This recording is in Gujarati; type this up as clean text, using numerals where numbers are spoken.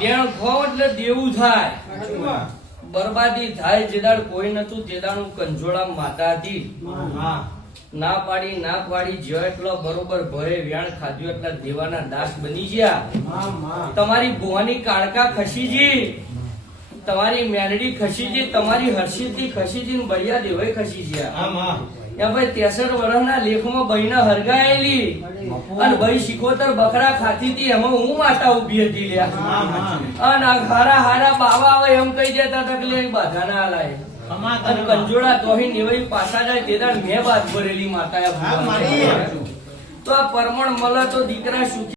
વેણ ખો એટલે દેવું થાય, બરબાદી થાય. જેદાડ કોઈ નતું તેદાડનું કંજોળા માતા હતી. ના પાડી જ્યો એટલો બરોબર ભરે વેણ ખાધ્યો એટલા દેવાના દાસ બની ગયા. તમારી ભુવાની કાળકા ખસીજી, તમારી મેલડી ખસીજી, તમારી હર્ષિદથી ખસીજી ને બળિયા દેવાય ખસી ગયા. ભાઈ 63 વર્ષના લેખમાં બહીના હરગાયેલી અને ભાઈ 76 બકરા ખાતી હતી, એમાં હું માતા ઉભી હતી લ્યા. અને હારા બાવા આવે એમ કહી દેતા હતા કે બાધા ના લાય. અને કંજોડા તોહી નિવાઈ પાછા જાય તેદાડ મેં બાદ ભરેલી માતા. તો આ પરમણ મળે તો દીકરા સુખી.